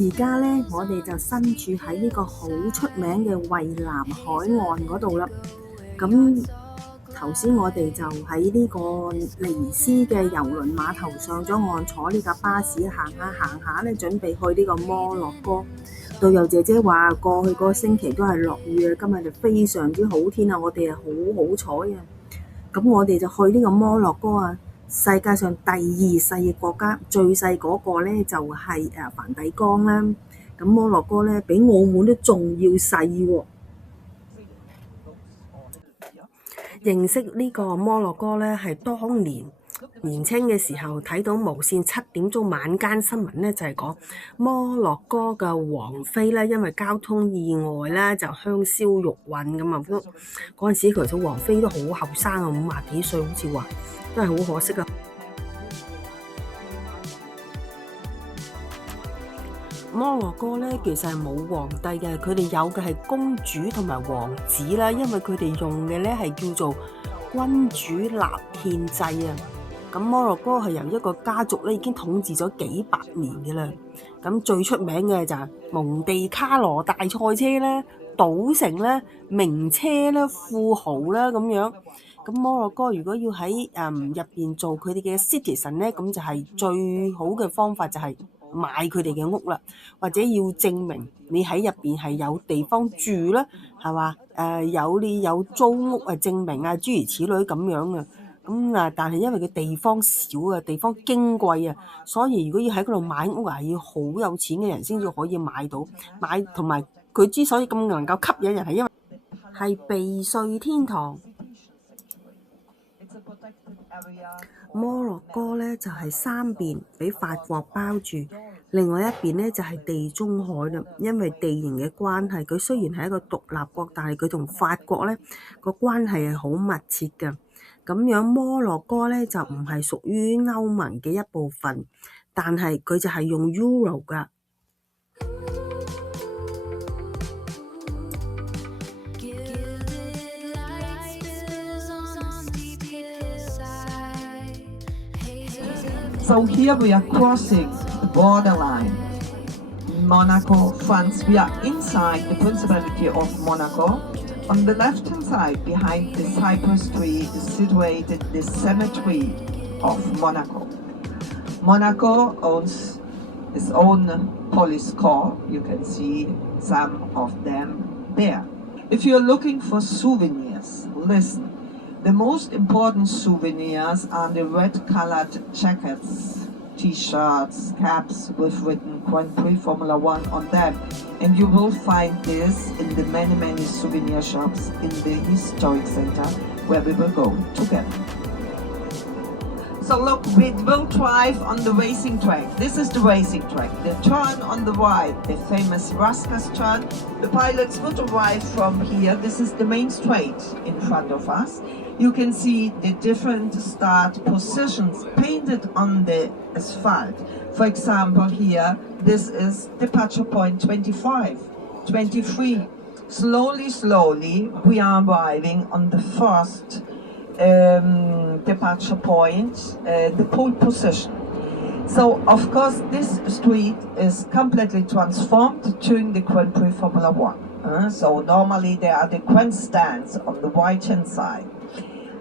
而家呢，我哋就身處喺呢個好出名嘅蔚藍海岸嗰度啦。咁頭先我哋就喺呢個尼斯嘅郵輪碼頭上咗岸，坐呢架巴士行下行下咧，準備去呢個摩洛哥。導遊姐姐話過去嗰個星期都係落雨啊，今日就非常之好天啊！我哋係好彩啊！咁我哋就去呢個摩洛哥啊，世界上第二細嘅國家，最細嗰個咧就係梵蒂岡啦。咁摩洛哥咧比澳門都仲要細喎。認識呢個摩洛哥咧係當年年青嘅時候睇到無線7點鐘晚間新聞咧，就係講摩洛哥嘅王妃咧，因為交通意外咧就香消玉殞咁啊！嗰陣時其實王妃都好後生啊，50幾歲好似話，都係好可惜啊！摩洛哥咧其實係冇皇帝嘅，佢哋有嘅係公主同埋王子啦，因為佢哋用嘅咧係叫做君主立憲制啊。咁摩洛哥係由一個家族咧已經統治咗幾百年嘅啦。咁最出名嘅就係蒙地卡羅大賽車啦、賭城啦、名車啦、富豪啦咁樣。咁摩洛哥如果要喺入邊做佢哋嘅 citizen 咧，咁就係最好嘅方法就係買佢哋嘅屋啦，或者要證明你喺入邊係有地方住啦，係嘛？你有租屋啊證明啊，諸如此類咁樣啊。但係因為佢地方少啊，地方矜貴啊，所以如果要喺嗰度買屋啊，係要好有錢嘅人先至可以買到。同埋佢之所以咁能夠吸引人，係因為係避稅天堂。摩洛哥咧就係三邊俾法國包住，另外一邊咧就係地中海啦。因為地形嘅關係，佢雖然係一個獨立國，但係佢同法國咧個關係係好密切㗎。咁樣摩洛哥咧就唔係屬於歐盟嘅一部分，但係佢就係用 Euro 㗎。So here we are crossing the borderline. Monaco, France. We are inside the Principality of Monaco. On the left-hand side, behind the cypress tree, is situated the cemetery of Monaco. Monaco owns its own police corps. You can see some of them there. If you're looking for souvenirs, listen. The most important souvenirs are the red-colored jackets, t-shirts, caps with written Grand Prix Formula 1 on them. And you will find this in the many souvenir shops in the historic center where we will go together. So look, we will drive on the racing track. This is the racing track. The turn on the right, the famous Raskas turn. The pilots would arrive from here. This is the main straight in front of us. You can see the different start positions painted on the asphalt. For example, here, this is departure point 25, 23. Slowly, we are arriving on the first departure point, the pole position. So, of course, this street is completely transformed during the Grand Prix Formula 1. So, normally there are the grandstands on the right-hand side.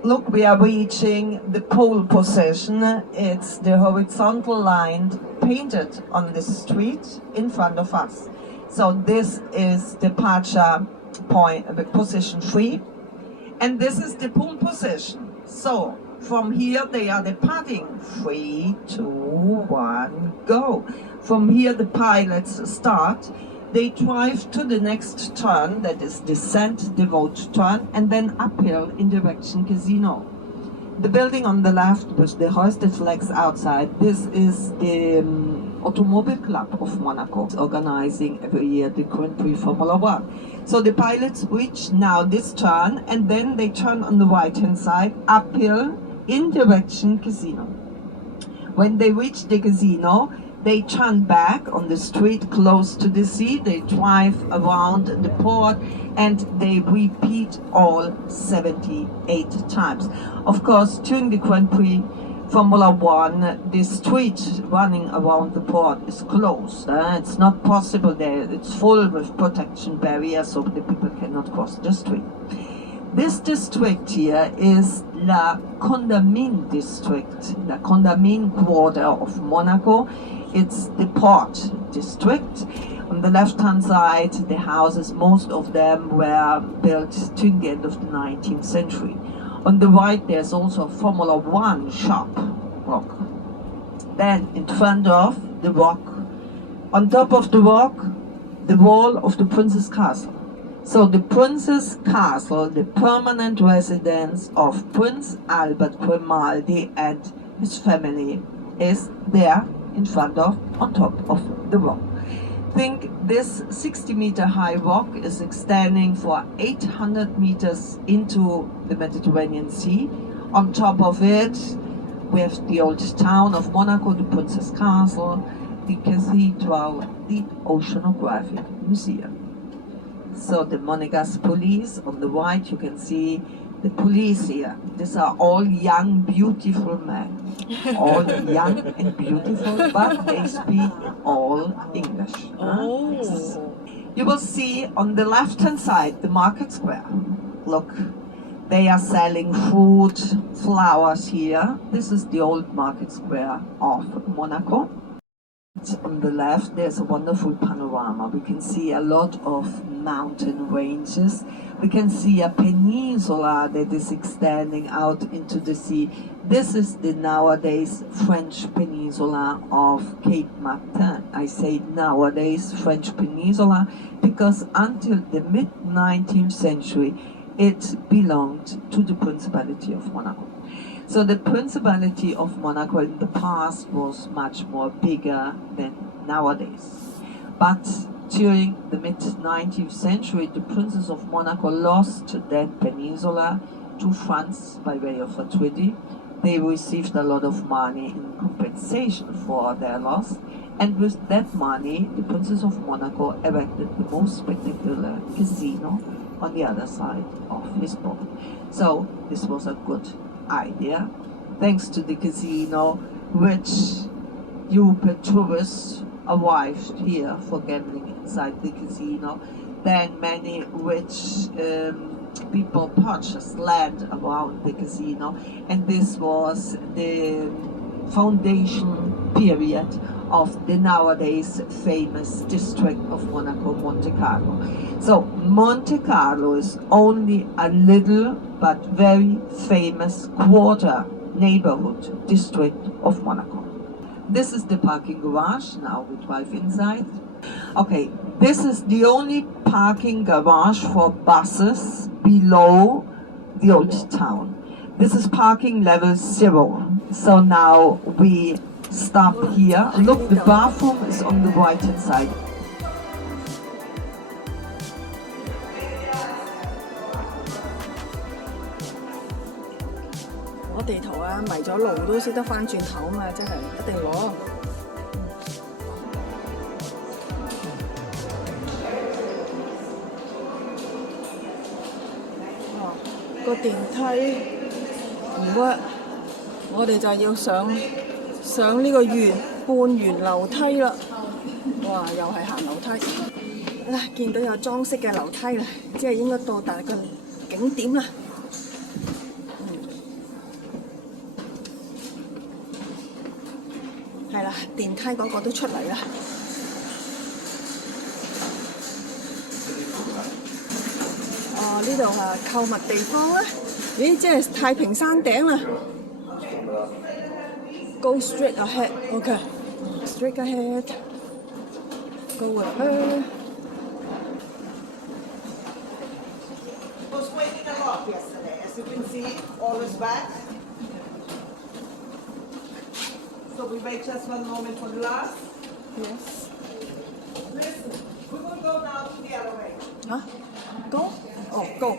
Look, we are reaching the pole position. It's the horizontal line painted on the street in front of us. So, this is departure point, position 3. And this is the pole position. So, from here they are departing. 3, 2, 1, go. From here the pilots start. They drive to the next turn, that is descent, the road turn, and then uphill in direction Casino. The building on the left with the hoisted flags outside, this is the Automobile Club of Monaco. It's organizing every year the Grand Prix Formula 1. So the pilots reach now this turn, and then they turn on the right-hand side, uphill in direction Casino. When they reach the Casino, they turn back on the street close to the sea, they drive around the port, and they repeat all 78 times. Of course, during the Grand Prix, Formula One, the street running around the port is closed. It's not possible there. It's full with protection barriers so the people cannot cross the street. This district here is La Condamine district, La Condamine quarter of Monaco. It's the port district. On the left-hand side, the houses, most of them were built during the end of the 19th century. On the right, there's also a Formula One shop, rock. Then, in front of the rock, on top of the rock, the wall of the Prince's Castle. So the Prince's Castle, the permanent residence of Prince Albert Grimaldi and his family, is there in front of, on top of the rock. Think this 60-meter high rock is extending for 800 meters into the Mediterranean Sea. On top of it, we have the old town of Monaco, the Prince's Castle, the cathedral, the Oceanographic Museum. So the Monegasque police, on the right you can see the police here. These are all young, beautiful men. All young and beautiful, but they speak all English. Oh. You will see on the left-hand side the market square. Look, they are selling fruit, flowers here. This is the old market square of Monaco. On the left, there's a wonderful panorama. We can see a lot of mountain ranges. We can see a peninsula that is extending out into the sea. This is the nowadays French peninsula of Cape Martin. I say nowadays French peninsula because until the mid-19th century, it belonged to the Principality of Monaco. So the Principality of Monaco in the past was much more bigger than nowadays. But during the mid-19th century, the Princes of Monaco lost that peninsula to France by way of a treaty. They received a lot of money in compensation for their loss. And with that money, the Princes of Monaco erected the most spectacular casino on the other side of his boat. So this was a good idea. Thanks to the casino, which European tourists arrived here for gambling inside the casino. Then many rich people purchased land around the casino, and this was the foundation period of the nowadays famous district of Monaco, Monte Carlo. So Monte Carlo is only a little but very famous quarter neighborhood district of Monaco. This is the parking garage. Now we drive inside. Okay, this is the only parking garage for buses below the old town. This is parking level 0. So now we stop here. Look, the bathroom is on the right hand side.攞地圖啊，迷咗路都識得翻轉頭啊嘛，真係一定攞。哦，個電梯唔 work，我哋就要上呢個半圓樓梯啦。哇，又係行樓梯。啊，見到有裝飾嘅樓梯啦，即係應該到達個景點啦。係啦，電梯嗰個都出嚟啦。哦，呢度係購物地方啦。咦，即係太平山頂啦。Go straight ahead. Okay. Straight ahead. Go with her. Was waiting a lot yesterday. As you can see, all is back. So we wait just one moment for the last. Yes. Listen, we will go now to the other way. 嚇？Go？哦，Go。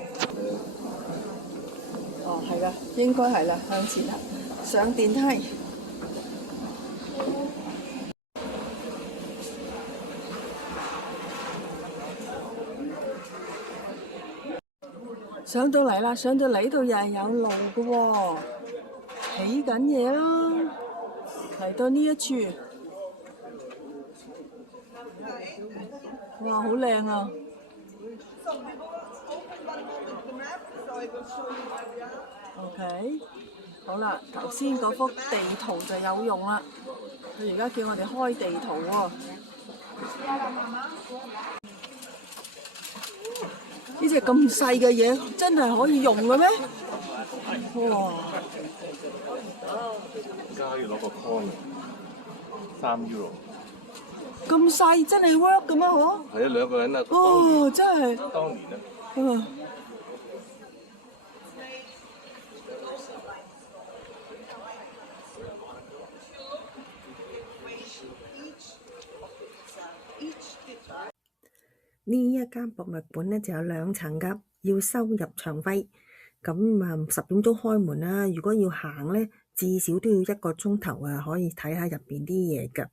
哦，係啦，應該係啦，向前啦，上電梯。上到嚟啦，上到嚟呢度又係有路嘅喎，起睇緊嘢啦。嚟到呢一處，哇，好靚啊！ OK， 好啦，頭先嗰幅地圖就有用啦。佢而家叫我哋開地圖喎。呢隻咁細嘅嘢真係可以用嘅咩？哇！而家可以攞個 coin 3 euro。咁細真係 work 嘅咩？嗬？係啊，兩個人啊。哦，真係。當年啊。嗯。呢一間博物館咧就有2層㗎，要收入場費。咁啊10點鐘開門啦，如果要行咧，至少都要1個鐘頭啊，可以睇下入邊啲嘢㗎。